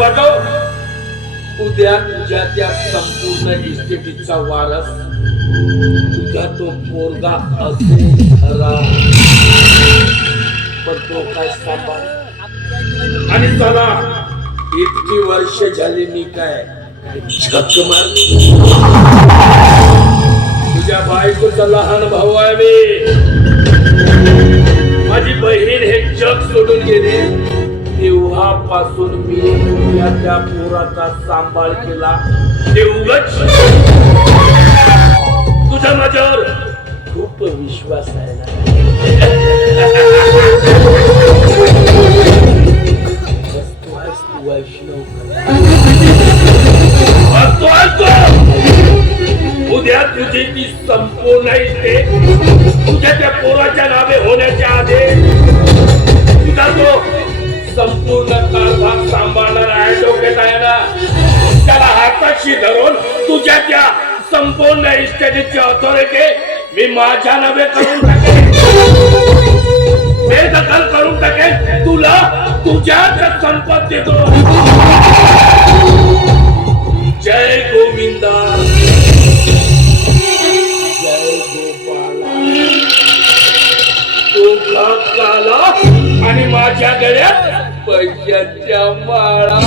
बजाव. उद्या तुझ्या त्या संपूर्ण इस्टेटीचा वारस तुझा तो पोरगा असेल खरा, पण तो काय सांभाळ. आणि चला इतकी वर्ष झाली मी काय झक मारली. तुझ्या बायकोचा लहान भाऊ आहे मी. माझी बहीण हे जग सोडून गेली तेव्हापासून मी त्या पोराचा सांभाळ केला. ते उगाच तुझा माझ्यावर खूप विश्वास आहे ना. उद्या तुझी ती संपूर्ण इस्टेट तुझ्या त्या पोराच्या नावे होण्याच्या आधी तुझा तो संपूर्ण कारभार सांभाळणारा ऍडव्होकेट आहे ना, त्याला हाताशी धरून तुझ्या त्या संपूर्ण इस्टेटची ऑथॉरिटी मी माझ्या नावे करून टाकेन, बेदखल करून टाकेन. तुला तुझ्याच संपत्तीतो. जय गोविंदा, जय गोपाला, तुझा काला आणि माझ्या गळ्यात पैशाच्या माळा.